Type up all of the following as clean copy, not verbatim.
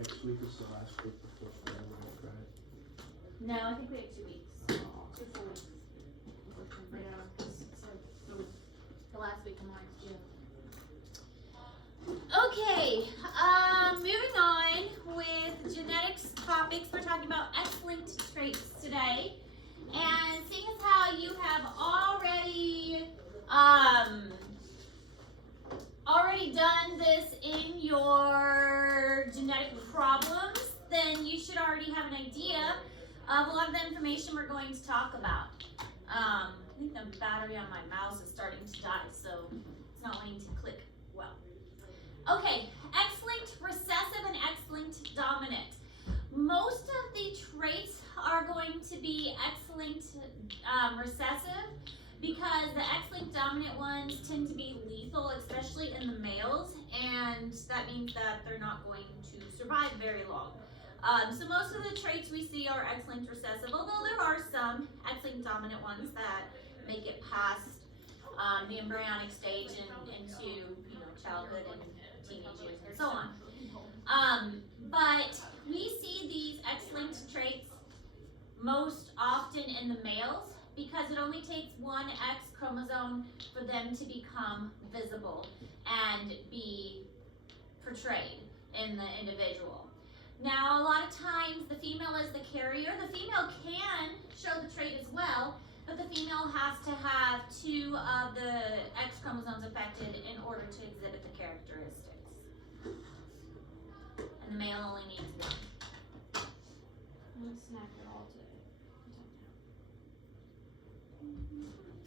Next week is the last week before spring break, right? No, I think we have 2 weeks. Oh. 2 full weeks. Yeah, 'cause it's like the last week of March, June. Okay, moving on with genetics topics. We're talking about X-linked traits today. And seeing as how you have already done this in your genetic problems, then you should already have an idea of a lot of the information we're going to talk about. I think the battery on my mouse is starting to die, so it's not wanting to click well. Okay, X-linked recessive and X-linked dominant. Most of the traits are going to be X-linked recessive because the X-linked dominant ones tend to be lethal, especially in the males, and that means that they're not going to survive very long. So most of the traits we see are X-linked recessive, although there are some X-linked dominant ones that make it past the embryonic stage and into childhood and teenage years and so on. But we see these X-linked traits most often in the males because it only takes one X chromosome for them to become visible and be portrayed in the individual. Now, a lot of times the female is the carrier. The female can show the trait as well, but the female has to have 2 of the X chromosomes affected in order to exhibit the characteristics. And the male only needs 1. I'm gonna snack it all today.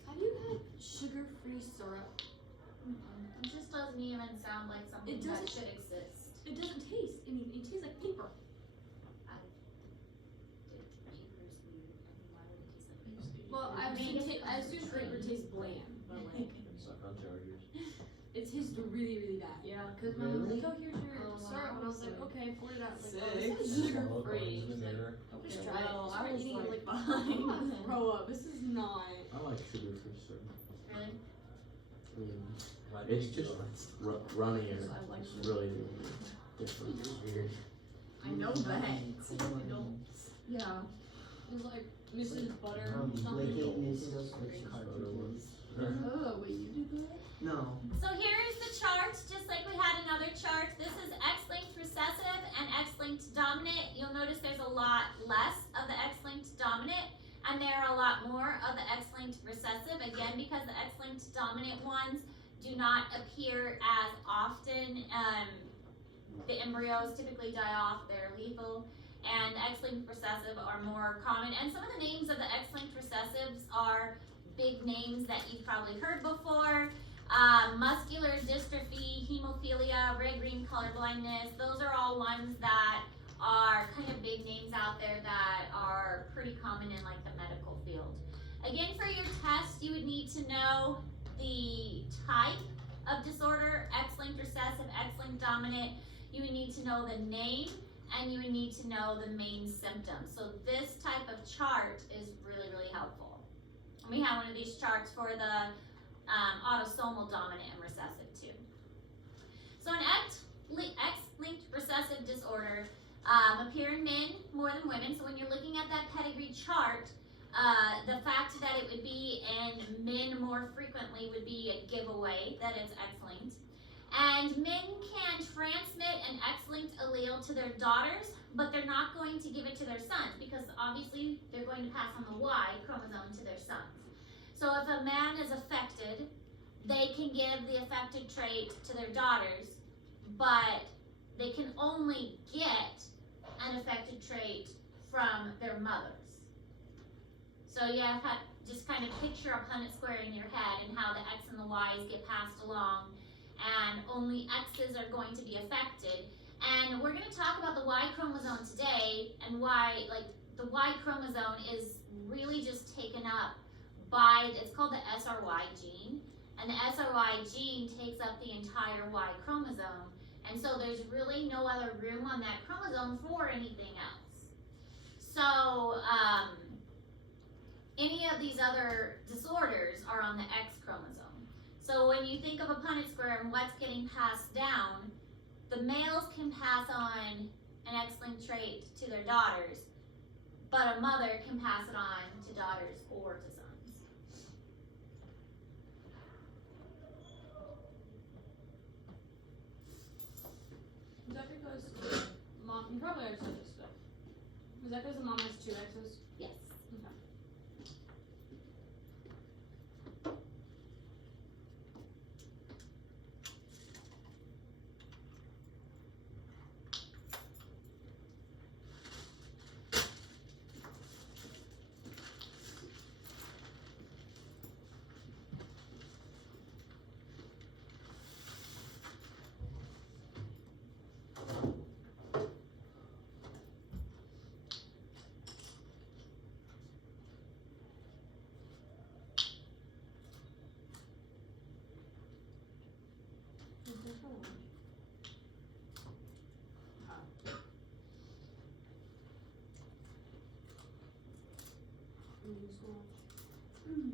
Have you had sugar-free syrup? It just doesn't even sound like something that doesn't- should exist. It doesn't taste anything. It tastes like paper. Well, I assume paper tastes bland, but like Suck on chargers. it tastes really, really bad. Yeah. Cause my mom was Really? like, "Oh, here's your Oh, syrup," and I was like, wow. "Okay," poured it out. Like, Sick. "Oh, this is sugar-free." In the mirror. Just Okay, try it. well, Just I try was eating it, like, I'm gonna throw up. This is not. I like sugar-free syrup. Really? I mean, it's just runnier. I like It's really different. It's weird. I know that. I don't. Yeah. It's like Mrs. Butter or something. Licking into those fiction cartridges. Oh, wait, you did that? No. So here is the chart, just like we had another chart. This is X-linked recessive and X-linked dominant. You'll notice there's a lot less of the X-linked dominant, and there are a lot more of the X-linked recessive, again, because the X-linked dominant ones do not appear as often. The embryos typically die off, they're lethal, and X-linked recessive are more common. And some of the names of the X-linked recessives are big names that you've probably heard before. Muscular dystrophy, hemophilia, red-green color blindness, those are all ones that are kind of big names out there that are pretty common in like the medical field. Again, for your test, you would need to know the type of disorder, X-linked recessive, X-linked dominant. You would need to know the name, and you would need to know the main symptoms. So this type of chart is really, really helpful. And we have one of these charts for the autosomal dominant and recessive too. So an X-linked recessive disorder appear in men more than women. So when you're looking at that pedigree chart, the fact that it would be in men more frequently would be a giveaway that it's X-linked. And men can transmit an X-linked allele to their daughters, but they're not going to give it to their sons because obviously they're going to pass on the Y chromosome to their sons. So if a man is affected, they can give the affected trait to their daughters, but they can only get an affected trait from their mothers. So you have to just kind of picture a Punnett square in your head and how the X and the Y's get passed along, and only X's are going to be affected. And we're going to talk about the Y chromosome today and why, like, the Y chromosome is really just taken up by, it's called the SRY gene, and the SRY gene takes up the entire Y chromosome, and so there's really no other room on that chromosome for anything else. So any of these other disorders are on the X chromosome. So when you think of a Punnett square and what's getting passed down, the males can pass on an trait to their daughters, but a mother can pass it on to daughters or to sons. Is that because mom, you probably already said this stuff. Is that because the mom has 2 X's? Yes. Okay.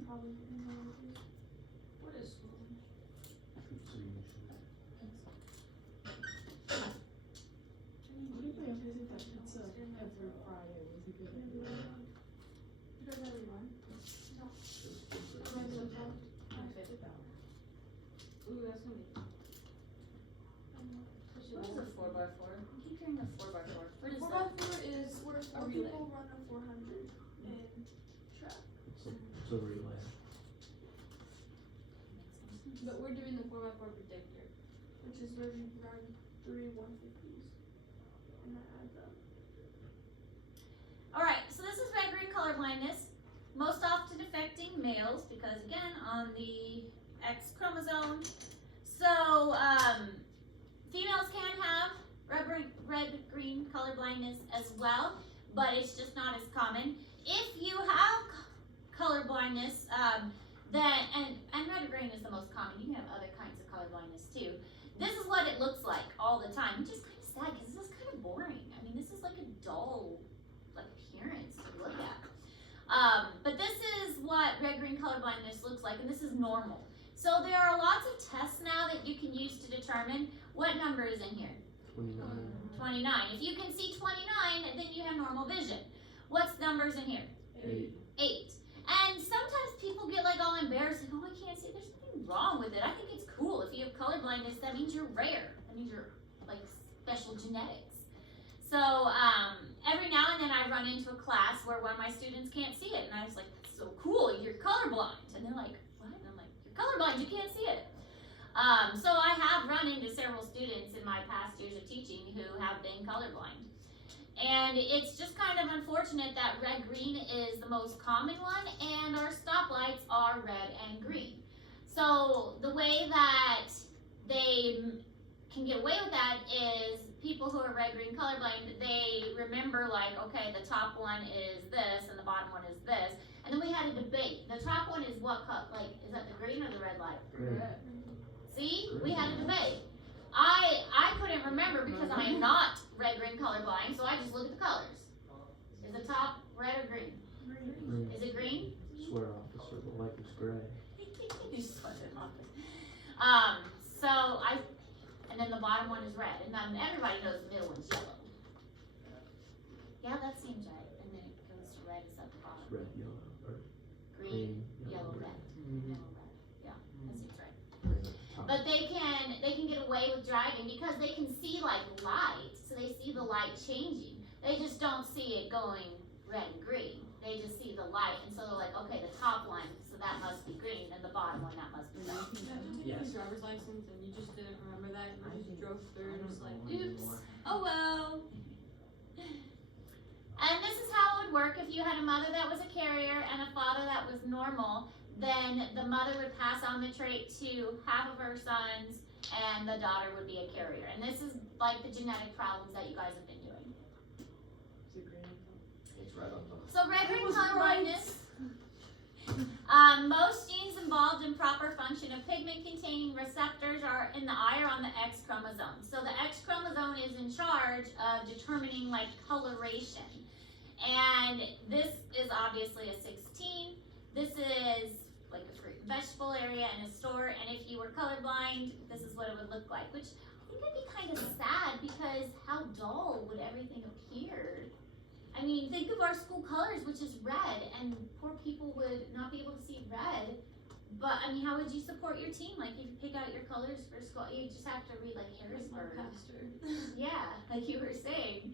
Probably. What is school? Usually I visit that pizza every Friday. Was it good every Friday? You guys every one? No. I visit that one. Ooh, that's gonna be. What is a 4x4? I keep hearing a 4x4. What is Four that? by four is where A four relay. people run a 400 in track. It's a relay. But we're doing the 4x4 predictor. Which is where you run 3 150s. And that adds up. Alright, so this is red green color blindness. Most often affecting males because again on the X chromosome. So females can have red green color blindness as well, but it's just not as common. If you have color blindness, then and red green is the most common. You can have other kinds of color blindness too. This is what it looks like all the time, which is kind of sad because this is kind of boring. I mean, this is like a dull appearance to look at. But this is what red-green color blindness looks like, and this is normal. So there are lots of tests now that you can use to determine what number is in here. 29. 29. If you can see 29, then you have normal vision. What's numbers in here? 8. 8. And sometimes people get like all embarrassed, like, oh, I can't see. There's nothing wrong with it. I think it's cool. If you have color blindness, that means you're rare. That means you're like special genetics. So every now and then I run into a class where one of my students can't see it, and I was like, that's so cool. You're colorblind. And they're like, what? And I'm like, you're colorblind. You can't see it. So I have run into several students in my past years of teaching who have been colorblind. And it's just kind of unfortunate that red-green is the most common one, and our stoplights are red and green. So the way that they can get away with that is people who are red-green colorblind, they remember like, okay, the top one is this and the bottom one is this. And then we had a debate. The top one is what color? Like, is that the green or the red light? Green. See, we had a debate. I couldn't remember because I am not red-green colorblind, so I just look at the colors. Is the top red or green? Green. Is it green? Swear officer, the light is gray. You sweat it off. And then the bottom one is red, and then everybody knows the middle one's yellow. Yeah, that seems right. And then it goes to red is at the bottom. Red, yellow, or Green, yellow, red. red. Yellow, red. Yeah, that seems right. Green at the top. But they can get away with driving because they can see like light, so they see the light changing. They just don't see it going red and green. They just see the light, and so they're like, okay, the top one, so that must be green, and the bottom one, that must be red. Imagine taking Yes. your driver's license and you just didn't remember that and you just drove through and just like, Oops. oops. Oh well. And this is how it would work if you had a mother that was a carrier and a father that was normal. Then the mother would pass on the trait to half of her sons, and the daughter would be a carrier. And this is like the genetic problems that you guys have been doing. It's right on top. So red-green color blindness. Most genes involved in proper function of pigment-containing receptors are in the eye or on the X chromosome. So the X chromosome is in charge of determining like coloration. And this is obviously a 16. This is like a fruit and vegetable area in a store. And if you were colorblind, this is what it would look like, which think it'd be kind of sad because how dull would everything appear? I mean, think of our school colors, which is red, and poor people would not be able to see red. But I mean, how would you support your team? Like, if you pick out your colors for school, you just have to read like Harrisburg. Pastor. Yeah, like you were saying.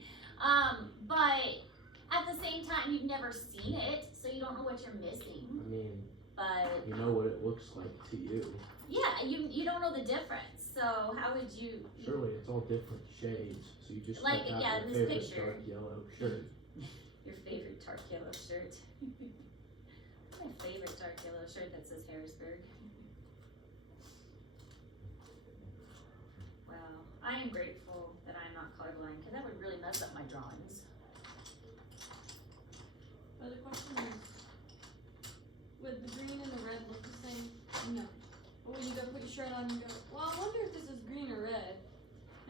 But at the same time, you've never seen it, so you don't know what you're missing. I mean, But you know what it looks like to you. yeah, you don't know the difference. So how would you? Surely it's all different shades, so you just Like, pick out yeah, your this favorite picture. dark yellow shirt. Your favorite dark yellow shirt. My favorite dark yellow shirt that says Harrisburg. Wow, I am grateful that I'm not colorblind because that would really mess up my drawings. But the question is, would the green and the red look the same? No. But when you go put your shirt on, you go, well, I wonder if this is green or red,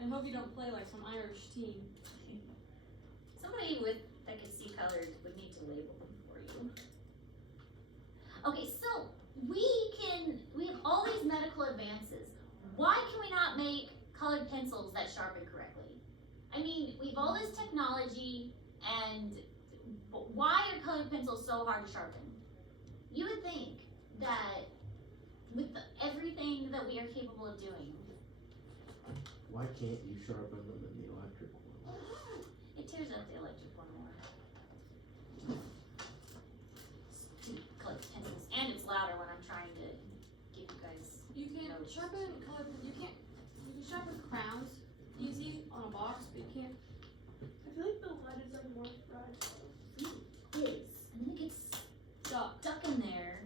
and hope you don't play like some Irish team. Somebody that could see colors would need to label them for you. Okay, so we have all these medical advances. Why can we not make colored pencils that sharpen correctly? I mean, we have all this technology, and why are colored pencils so hard to sharpen? You would think that with everything that we are capable of doing, Why can't you sharpen them in the electric one? it tears up the electric one more. Stupid colored pencils, and it's louder when I'm trying to give you guys. You can No. sharpen colored. You can sharpen crowns easy on a box, but you can't. I feel like the lead is like more fragile. Is and then it gets Stuck. stuck in there.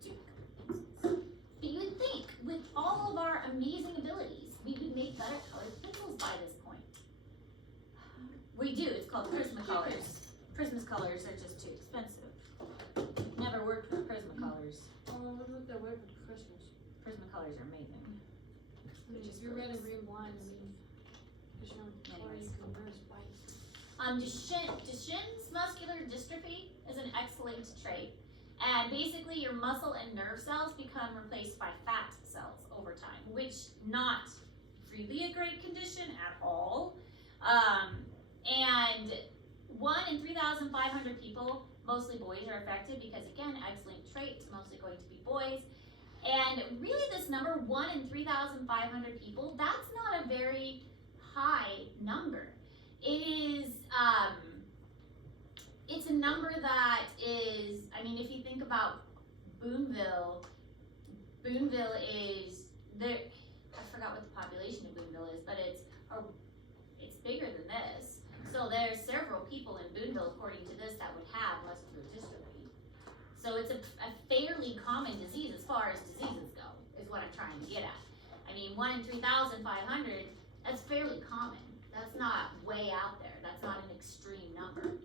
Stupid pencils. But you would think, with all of our amazing abilities, we would make better colored pencils by this point. We do. It's called Prismacolors. Prismacolors are just too expensive. Never worked with Prismacolors. Oh, what look that way for Christmas? Prismacolors are amazing. If you're red and green blind, I mean, because you're on color, you can wear spikes. Duchenne's muscular dystrophy is an X-linked trait, and basically your muscle and nerve cells become replaced by fat cells over time, which not really a great condition at all. And 1 in 3,500 people, mostly boys, are affected because again, X-linked trait, it's mostly going to be boys. And really this number, 1 in 3,500 people, that's not a very high number. It is, it's a number that is, I mean, if you think about Boonville is, there, I forgot what the population of Boonville is, but it's bigger than this. So there's several people in Boonville, according to this, that would have muscular dystrophy. So it's a fairly common disease as far as diseases go, is what I'm trying to get at. I mean, 1 in 3,500, that's fairly common. That's not way out there. That's not an extreme number.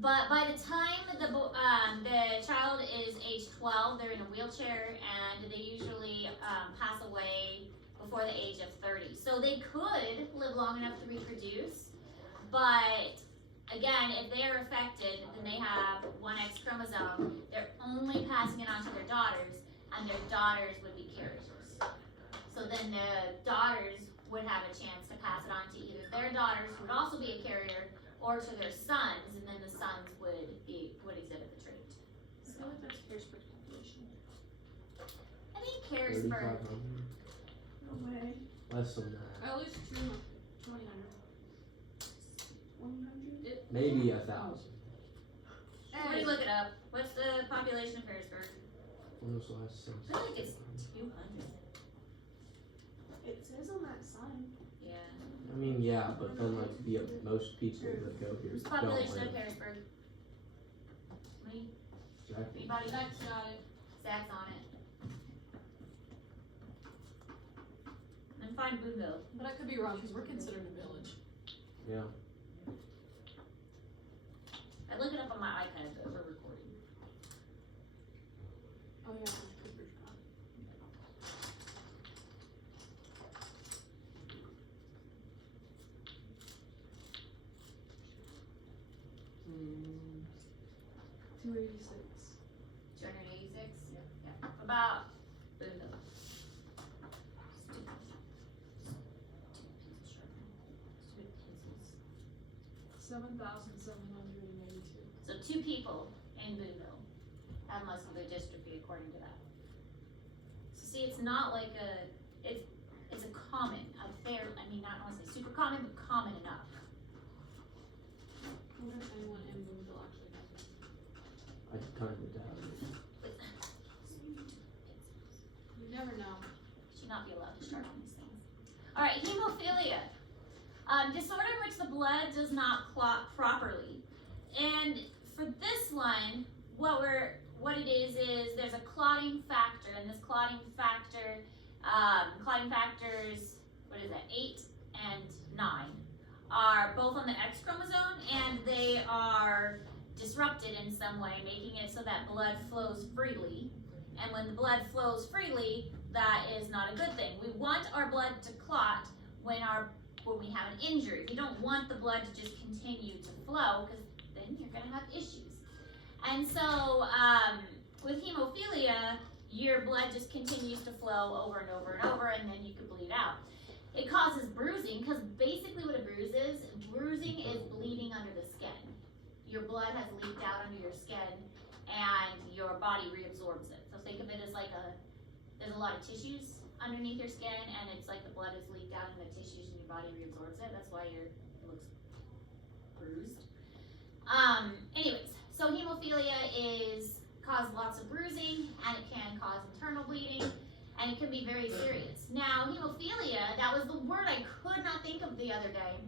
But by the time the child is age 12, they're in a wheelchair, and they usually pass away before the age of 30. So they could live long enough to reproduce, but again, if they are affected, then they have 1X chromosome. They're only passing it on to their daughters, and their daughters would be carriers. So then the daughters would have a chance to pass it on to either their daughters, who would also be a carrier, or to their sons, and then the sons would exhibit the trait. I feel like that's Harrisburg's population. I think Harrisburg. 3,500? No way. Less than that. At least 200. 100? Maybe 1,000. Somebody look it up. What's the population of Harrisburg? When was the last census? I feel like it's 200. It says on that sign. Yeah. I mean, yeah, but then like most people that go here What's the don't population of live. Harrisburg? Me? Exactly. Anybody? Zach's got it. Zach's on it. And then find Boonville. But I could be wrong because we're considered a village. Yeah. I look it up on my iPad, but we're recording. Oh yeah, Cooper's got it. Mm, 286. 286? Yeah. About 7,782. So 2 people in Boonville have muscular dystrophy according to that. So see, it's not like it's a common, I don't wanna say super common, but common enough. I wonder if anyone in Boonville actually has it. I kinda doubt it. You never know. Should not be allowed to start on these things. Alright, hemophilia. Disorder in which the blood does not clot properly. And for this one, what it is there's a clotting factor, and this clotting factors, 8 and 9, are both on the X chromosome, and they are disrupted in some way, making it so that blood flows freely. And when the blood flows freely, that is not a good thing. We want our blood to clot when we have an injury. We don't want the blood to just continue to flow, because then you're gonna have issues. And so, with hemophilia, your blood just continues to flow over and over and over, and then you could bleed out. It causes bruising, because basically what a bruising is bleeding under the skin. Your blood has leaked out under your skin, and your body reabsorbs it. So think of it as like there's a lot of tissues underneath your skin, and it's like the blood is leaked out in the tissues, and your body reabsorbs it. That's why it looks bruised. Anyways, so hemophilia causes lots of bruising, and it can cause internal bleeding, and it can be very serious. Now, hemophilia, that was the word I could not think of the other day,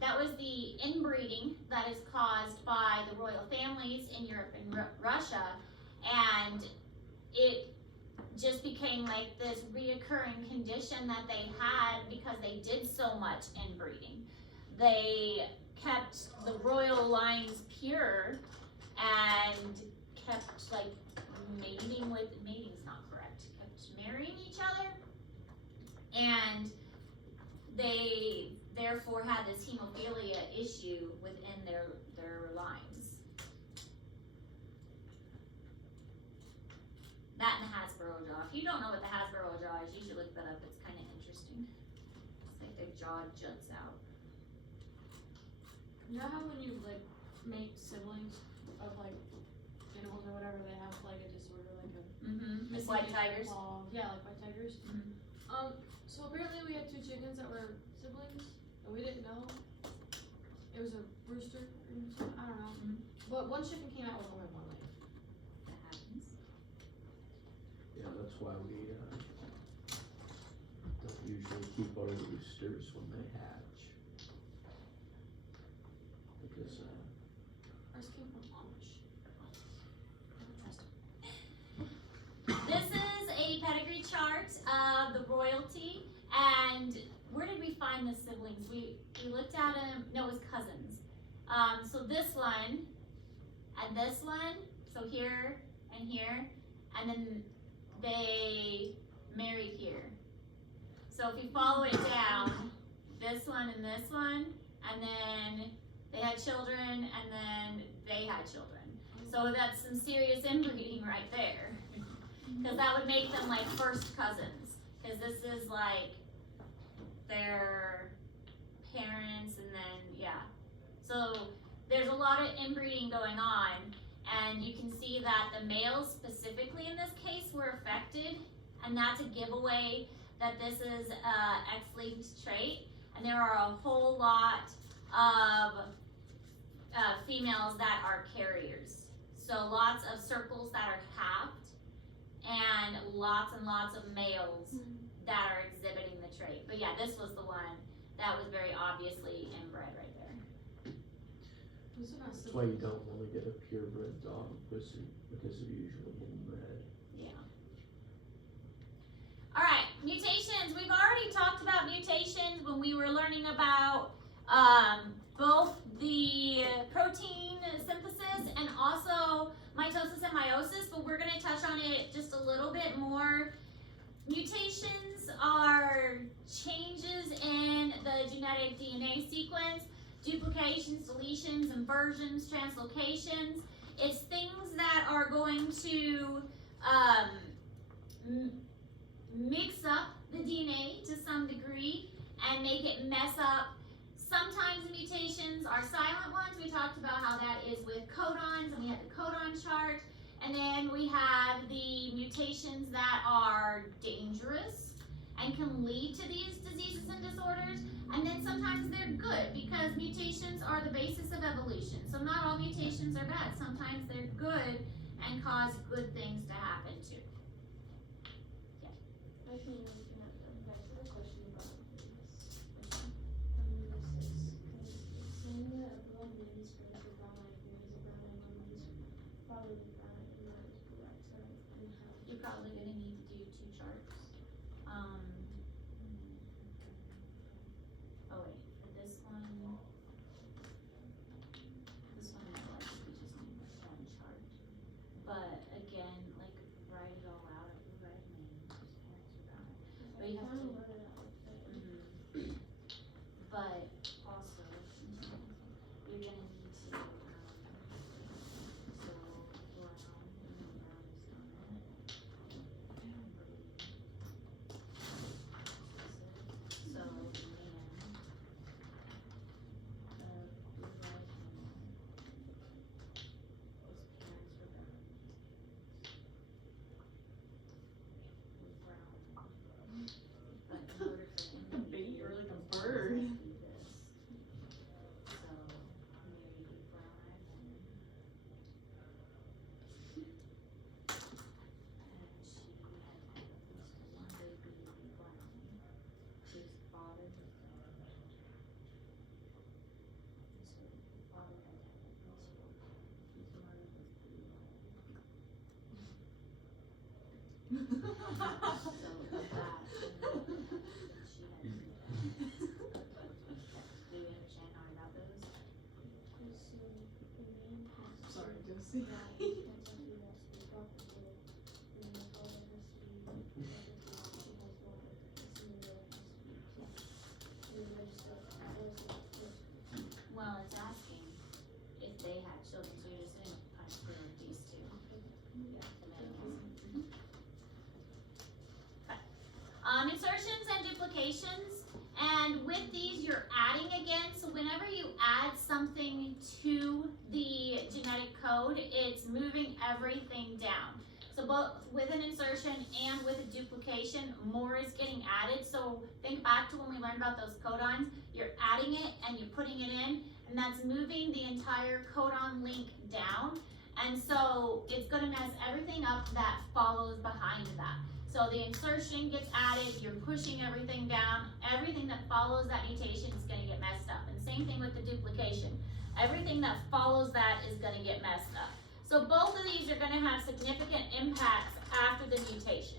that was the inbreeding that is caused by the royal families in Europe and Russia, and it just became like this reoccurring condition that they had because they did so much inbreeding. They kept the royal lines pure and kept like mating's not correct, kept marrying each other, and they therefore had this hemophilia issue within their lines. That and the Hasbro jaw. If you don't know what the Hasbro jaw is, you should look that up. It's kind of interesting. It's like their jaw juts out. You know how when you like make siblings of like animals or whatever, they have like a disorder, like a It's like tigers. claw. Yeah, like white tigers. Mhm. So apparently we had 2 chickens that were siblings, and we didn't know. It was a rooster, I don't know. Mhm. But one chicken came out with only 1 leg. That happens. Yeah, that's why we don't usually keep our roosters when they hatch. Because Ours came from Amish. This is a pedigree chart of the royalty, and where did we find the siblings? We looked at them. No, it was cousins. So this one and this one. So here and here, and then they married here. So if you follow it down, this one and this one, and then they had children, and then they had children. So that's some serious inbreeding right there. Because that would make them like first cousins. Because this is like their parents, and then, yeah. So there's a lot of inbreeding going on, and you can see that the males specifically in this case were affected, and that's a giveaway that this is a X-linked trait. And there are a whole lot of females that are carriers. So lots of circles that are halved, and lots of males that are exhibiting the trait. But yeah, this was the one that was very obviously inbred right there. Those are not that's why you don't want to get a purebred dog because they're usually inbred. Yeah. All right, mutations. We've already talked about mutations when we were learning about both the protein synthesis and also mitosis and meiosis, but we're going to touch on it just a little bit more. Mutations are changes in the genetic DNA sequence, duplications, deletions, inversions, translocations. It's things that are going to mix up the DNA to some degree and make it mess up Sometimes the mutations are silent ones. We talked about how that is with codons, and we had the codon chart. And then we have the mutations that are dangerous and can lead to these diseases and disorders. And then sometimes they're good because mutations are the basis of evolution. So not all mutations are bad. Sometimes they're good and cause good things to happen too. Actually, no, you can have back to the question about this. Which one? This is, cause it's saying that a blood manuscript for brown eye green is a brown eye one is probably the brown eye one is correct, so and how. You're probably gonna need to do 2 charts. Oh wait, for this one, no, I think we just need 1 chart. But again, like, write it all out, write names, parents are brown eye. But you have to, but also, you're gonna need to, so brown, and then brown is dominant. So, man, blue eyes man, his parents were brown. With brown. But in order for him to be You're like a this, bird. he has to be this. So, maybe brown eyed woman. And she had at least one baby brown. His father was brown. So the father had to have at least 1. His mother was blue eyed. So of that, then she had 2. Do you understand how I got those? Sorry, Josie. Well, it's asking if they had children, so you're just saying punch through these 2. The males. Okay. Insertions and duplications, and with these you're adding again, so whenever you add something to the genetic code, it's moving everything down. So both with an insertion and with a duplication, more is getting added. So think back to when we learned about those codons. You're adding it and you're putting it in, and that's moving the entire codon link down. And so it's gonna mess everything up that follows behind that. So the insertion gets added, you're pushing everything down, everything that follows that mutation is gonna get messed up. And same thing with the duplication. Everything that follows that is gonna get messed up. So both of these are gonna have significant impacts after the mutation.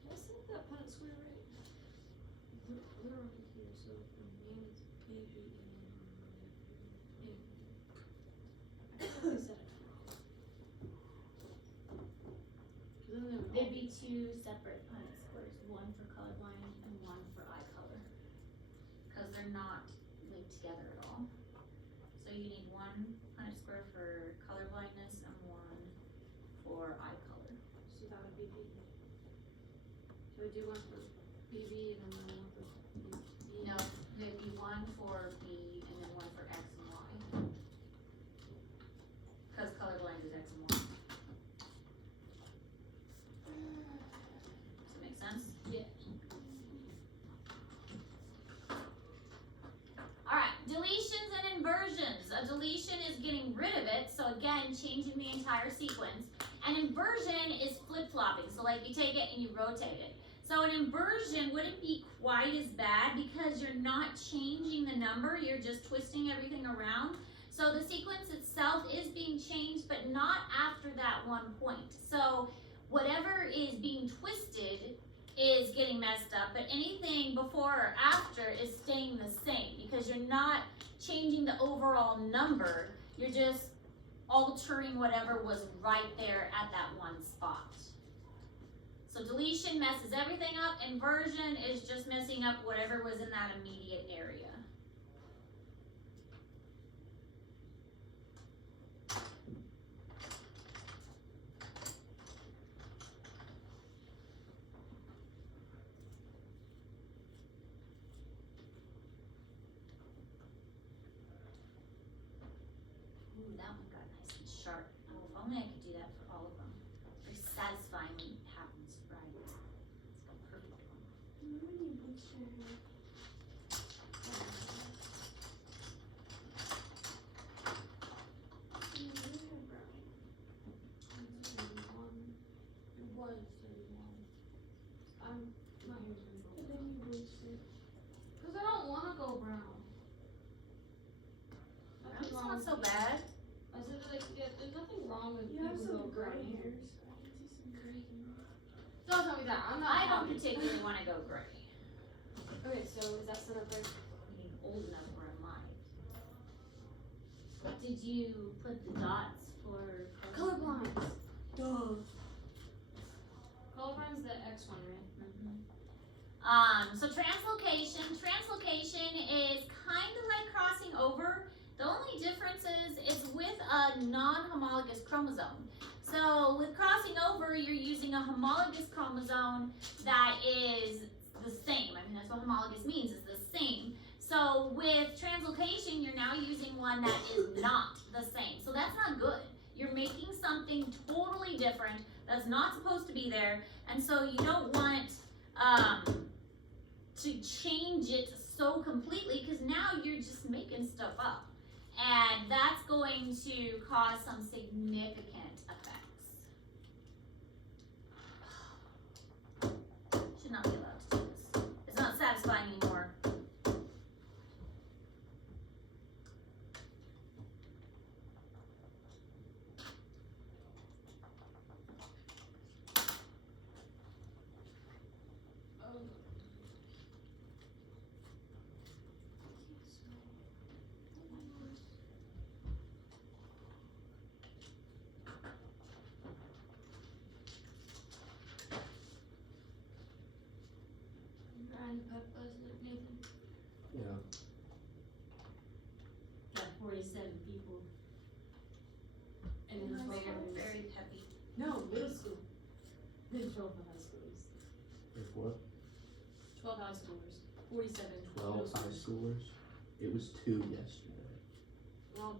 Did I set that Punnett square right? They're over here, so for me it's baby and I thought I said it wrong. 'Cause then they would all It'd be 2 separate Punnett squares, one for colorblind and one for eye color. Cause they're not linked together at all. So you need 1 Punnett square for color blindness and 1 for eye color. so that would be BB. So we do one for BB and then one for B. No, there'd be 1 for B and then 1 for X and Y. Cause colorblind is X and Y. Does that make sense? Yeah. Alright, deletions and inversions. A deletion is getting rid of it, so again, changing the entire sequence. An inversion is flip-flopping, so like you take it and you rotate it. So an inversion wouldn't be quite as bad because you're not changing the number, you're just twisting everything around. So the sequence itself is being changed, but not after that one point. So whatever is being twisted is getting messed up, but anything before or after is staying the same because you're not changing the overall number, you're just altering whatever was right there at that one spot. So deletion messes everything up, inversion is just messing up whatever was in that immediate area. Ooh, that one got nice and sharp. Oh, if only I could do that for all of them. Very satisfying when it happens right. It's a perfect one. How many books do you have? You do have brownie. It's 31. It was 31. My hair's gonna But go then brown. you bleached it. Cause I don't wanna go brown. Brown's not so bad. I said like, yeah, there's nothing wrong with You have people some who go gray brown. hair, so I can see some gray in there. Don't tell me that. I'm not. I don't happy. particularly wanna go gray. Okay, so is that set up right? I mean, old enough where I might. Did you put the dots for Colorblind. Duh. Colorblind's the X one, right? So translocation. Translocation is kind of like crossing over. The only difference is with a non-homologous chromosome. So with crossing over, you're using a homologous chromosome that is the same. I mean, that's what homologous means, is the same. So with translocation, you're now using one that is not the same. So that's not good. You're making something totally different that's not supposed to be there. And so you don't want to change it so completely, because now you're just making stuff up. And that's going to cause some significant effects. Should not be allowed to do this. It's not satisfying anymore. Brian Peppers, Nathan. Yeah. Got 47 people. And then Very, 12 others. very peppy. No, middle school. Then 12 high schoolers. There's what? 12 high schoolers. 47. 12 middle high schoolers. schoolers? It was 2 yesterday. Well,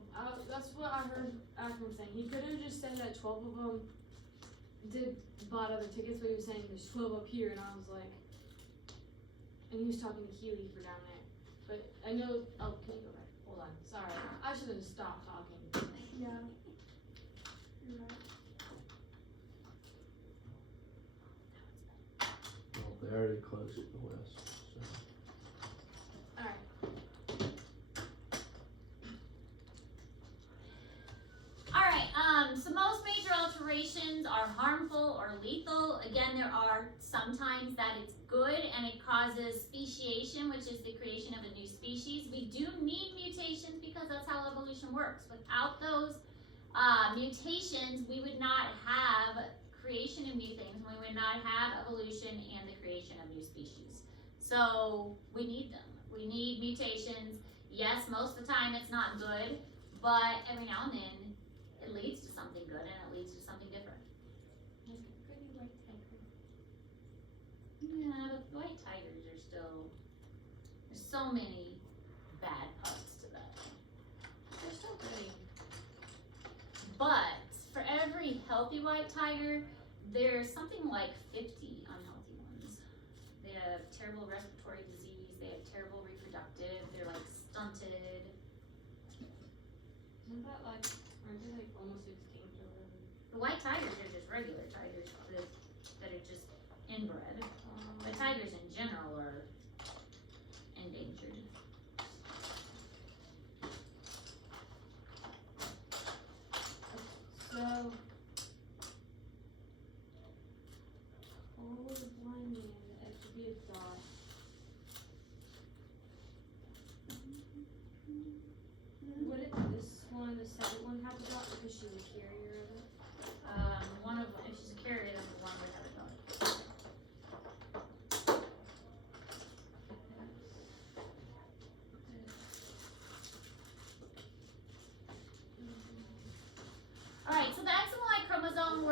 that's what I heard Akram saying. He could have just said that 12 of them bought other tickets, but he was saying there's 12 up here, and I was like, and he was talking to Keely for down there. But I know, oh, can you go back? Hold on, sorry. I should have stopped talking. Yeah. You're right. Well, they already closed the list, so. Alright. Alright, so most major alterations are harmful or lethal. Again, there are sometimes that it's good and it causes speciation, which is the creation of a new species. We do need mutations because that's how evolution works. Without those mutations, we would not have creation of new things. We would not have evolution and the creation of new species. So we need them. We need mutations. Yes, most of the time it's not good, but every now and then it leads to something good and it leads to something different. Like a pretty white tiger. Yeah, but white tigers are still, there's so many bad parts to that. They're so pretty. But for every healthy white tiger, there's something like 50 unhealthy ones. They have terrible respiratory disease, they have terrible reproductive, they're like stunted. Isn't that like, aren't they like almost extinct or whatever? The white tigers are just regular tigers that are just inbred. But tigers in general are endangered. So, old blind man, it should be a dot. What if this one, the 17 one have a dot because she's a carrier of it? One of, if she's a carrier, then the one would have a dot. Alright, so the X and Y chromosome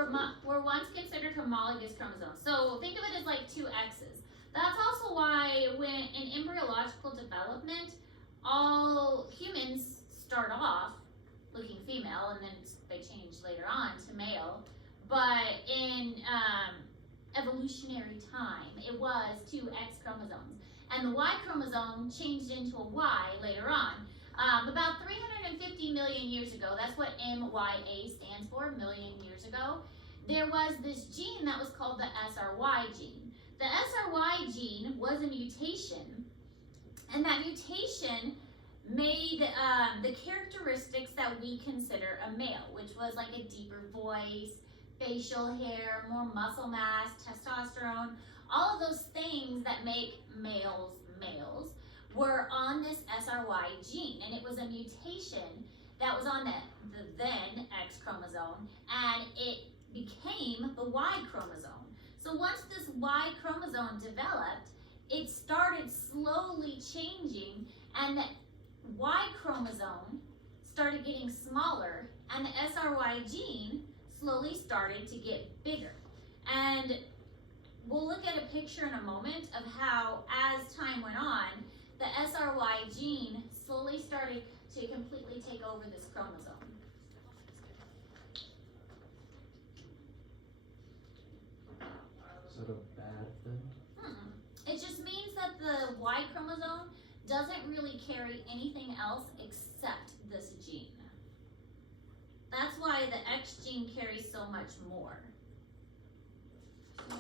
were once considered homologous chromosomes. So think of it as like two X's. That's also why when in embryological development, all humans start off looking female and then they change later on to male. But in evolutionary time, it was two X chromosomes. And the Y chromosome changed into a Y later on. About 350 million years ago, that's what MYA stands for, million years ago, there was this gene that was called the SRY gene. The SRY gene was a mutation, and that mutation made the characteristics that we consider a male, which was like a deeper voice, facial hair, more muscle mass, testosterone, all of those things that make males males were on this SRY gene, and it was a mutation that was on the then X chromosome, and it became the Y chromosome. So once this Y chromosome developed, it started slowly changing, and the Y chromosome started getting smaller, and the SRY gene slowly started to get bigger. And we'll look at a picture in a moment of how, as time went on, the SRY gene slowly started to completely take over this chromosome. Is that a bad thing? It just means that the Y chromosome doesn't really carry anything else except this gene. That's why the X gene carries so much more. So,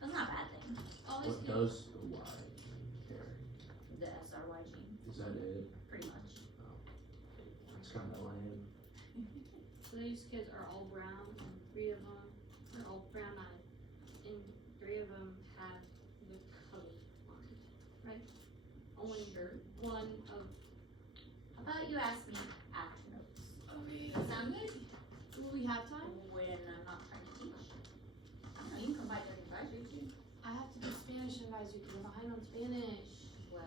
that's not a bad thing. Always What does the Y carry? The SRY gene, Is that it? pretty much. It's kind of lame. So these kids are all brown, and 3 of them are all brown-eyed, and 3 of them have the color blonde, right? Only one of. How about you ask me after notes? Okay. Sound good? Will we have time? When I'm not trying to teach. I don't know, you can come by during advisory too. I have to do Spanish advisory because I'm behind on Spanish. Well,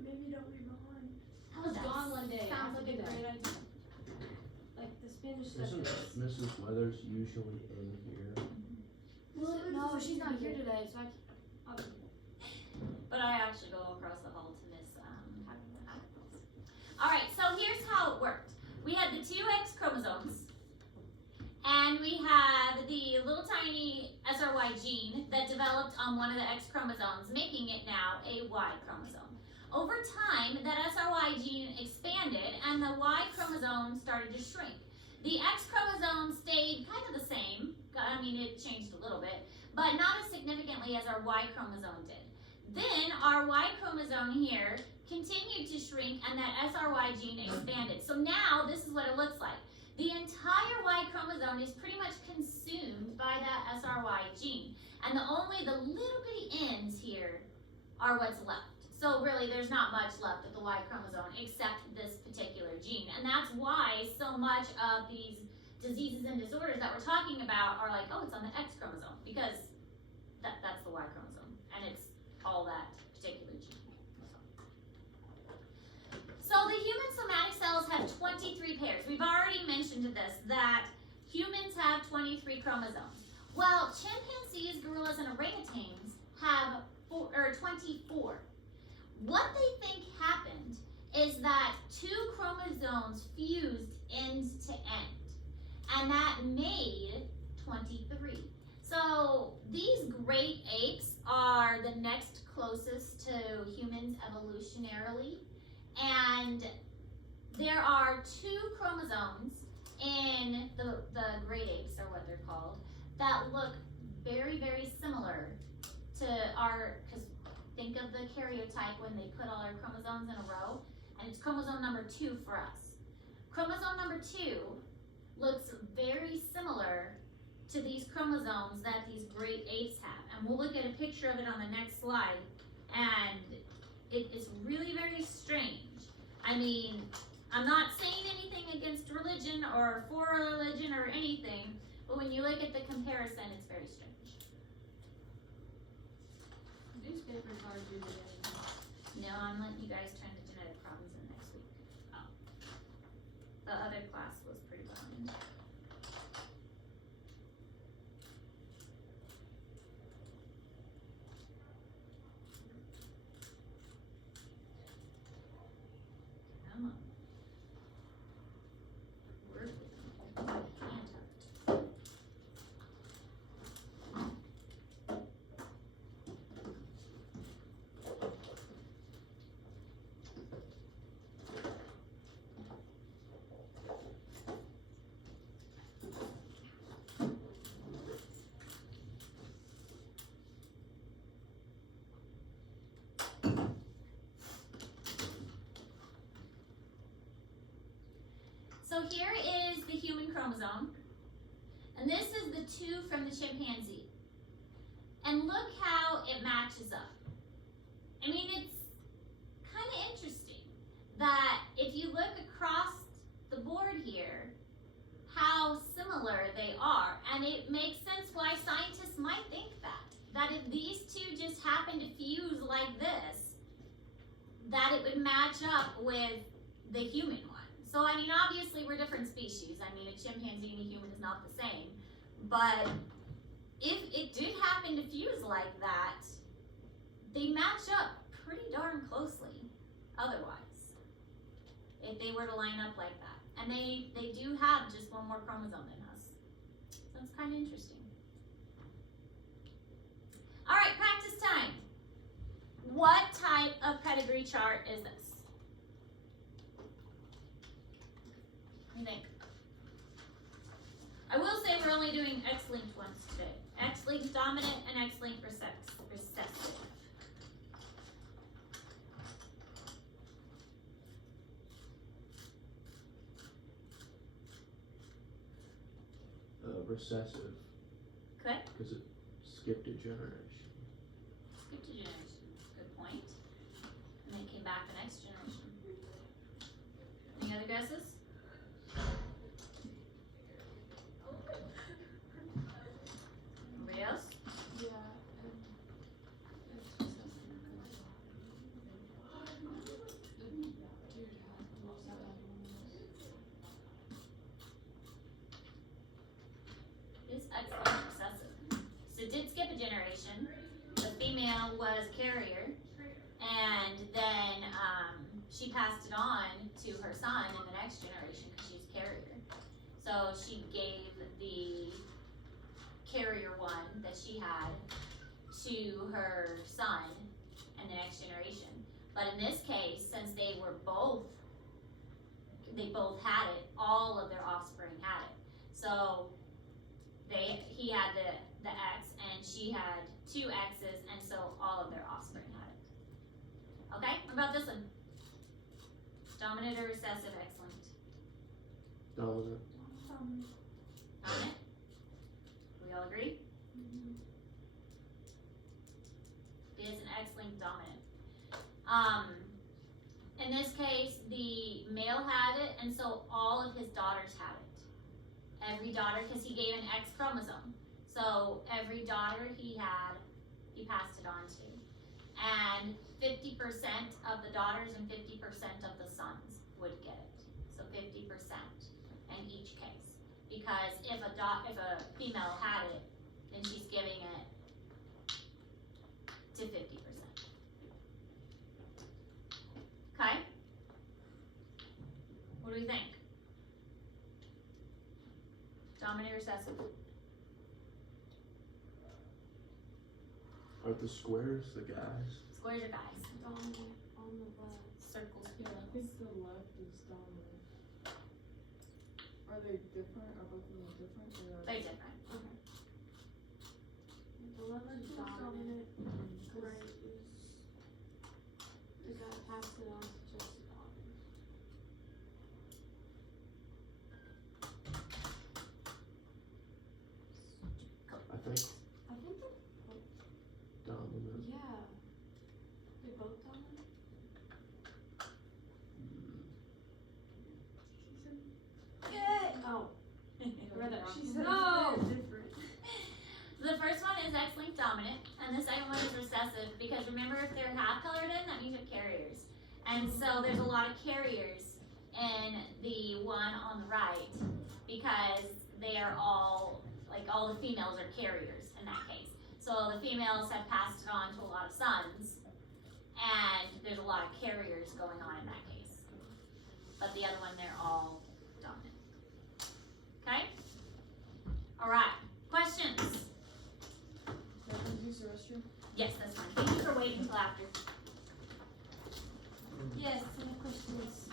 Maybe don't be behind. how I was that gone one day. sounds like a great great idea. Like the Spanish stuff. Isn't Mrs. Weathers usually in here? No, she's not here today, so I'll be here. But I actually go across the hall to Miss Alright, so here's how it worked. We had the 2 X chromosomes, and we had the little tiny SRY gene that developed on one of the X chromosomes, making it now a Y chromosome. Over time, that SRY gene expanded, and the Y chromosome started to shrink. The X chromosome stayed kind of the same. I mean, it changed a little bit, but not as significantly as our Y chromosome did. Then our Y chromosome here continued to shrink, and that SRY gene expanded. So now this is what it looks like. The entire Y chromosome is pretty much consumed by that SRY gene, and only the little bitty ends here are what's left. So really, there's not much left of the Y chromosome except this particular gene, and that's why so much of these diseases and disorders that we're talking about are like, oh, it's on the X chromosome, because that's the Y chromosome, and it's all that particular gene. So the human somatic cells have 23 pairs. We've already mentioned this, that humans have 23 chromosomes. Well, chimpanzees, gorillas, and orangutans have 24. What they think happened is that 2 chromosomes fused end to end, and that made 23. So these great apes are the next closest to humans evolutionarily, and there are 2 chromosomes in the great apes, or what they're called, that look very, very similar to our, because think of the karyotype when they put all our chromosomes in a row, and it's chromosome number 2 for us. Chromosome number 2 looks very similar to these chromosomes that these great apes have. And we'll look at a picture of it on the next slide, and it is really very strange. I mean, I'm not saying anything against religion or for religion or anything, but when you look at the comparison, it's very strange. Newspapers are due today. No, I'm letting you guys turn the genetic problems in next week. Oh. The other class was pretty boring. Come on. Work with me. Can't have it. So here is the human chromosome, and this is the 2 from the chimpanzee. And look how it matches up. I mean, it's kind of interesting that if you look across the board here, how similar they are. And it makes sense why scientists might think that if these two just happen to fuse like this, that it would match up with the human one. So, I mean, obviously we're different species. I mean, a chimpanzee and a human is not the same. But if it did happen to fuse like that, they match up pretty darn closely otherwise, if they were to line up like that. And they do have just one more chromosome than us. So it's kind of interesting. All right, practice time. What type of pedigree chart is this? What do you think? I will say we're only doing X-linked ones today. X-linked dominant and X-linked recessive. Recessive, Okay. because it skipped a generation. Skipped a generation. Good point. And then came back the next generation. Any other guesses? Anybody else? Yeah, It's X-linked recessive. So it did skip a generation. The female was carrier, and then she passed it on to her son in the next generation because she's carrier. So she gave the carrier one that she had to her son in the next generation. But in this case, since they both had it, all of their offspring had it. So he had the X and she had 2 X's, and so all of their offspring had it. Okay, what about this one? Dominant or recessive X-linked? Dominant. Dominant? We all agree? It is an X-linked dominant. In this case, the male had it, and so all of his daughters had it. Every daughter, because he gave an X chromosome. So every daughter he had, he passed it on to. And 50% of the daughters and 50% of the sons would get it. So 50% in each case. Because if a female had it, then she's giving it to 50%. Okay? What do we think? Dominant or recessive? Are the squares the guys? Squares are guys. dominant on the left. Circles. Yeah, I think the left is dominant. Are they different? Are both of them different? Or are Very different. Okay. The left is dominant. Right is that pass it on to just the daughter. I think I think they're dominant. yeah. They're both dominant. read that. She said No! they're different. The first one is X-linked dominant, and the second one is recessive, because remember, if they're half colored in, that means they're carriers. And so there's a lot of carriers in the one on the right, because they are all, like, all the females are carriers in that case. So the females have passed it on to a lot of sons, and there's a lot of carriers going on in that case. But the other one, they're all dominant. Okay? Alright, questions? Can I use the restroom? Yes, that's fine. Thank you for waiting until after. Yes, any questions?